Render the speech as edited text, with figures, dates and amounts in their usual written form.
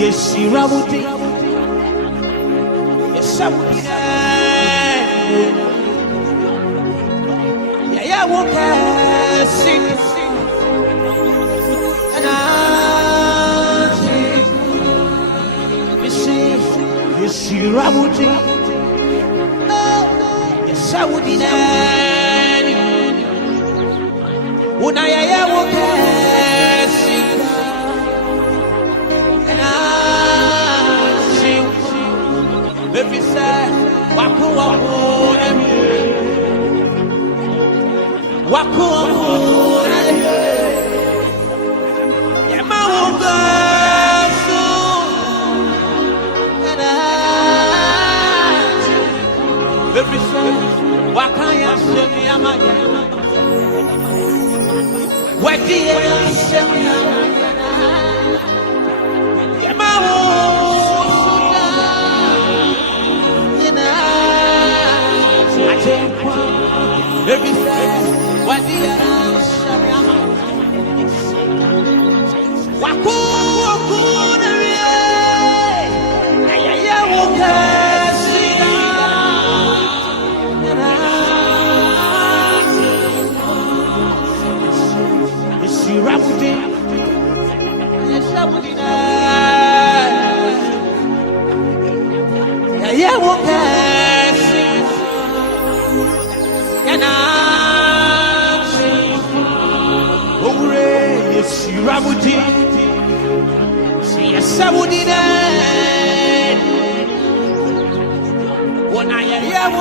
Yes, you are woody. Yes, I would. Yeah, I won't sing. And I see, yes, you are woody. Yes, I would. When I won't sing. If you say, Waku Waku, Waku Waku, Yamawunga, so, and if you say, Wakaya, Semi, Amaya, what do you say? Every time, what the Waku Waku, I won't see Rabuti, yes, Rabutina, I won't see. Ramuti, see a Saudina. When I am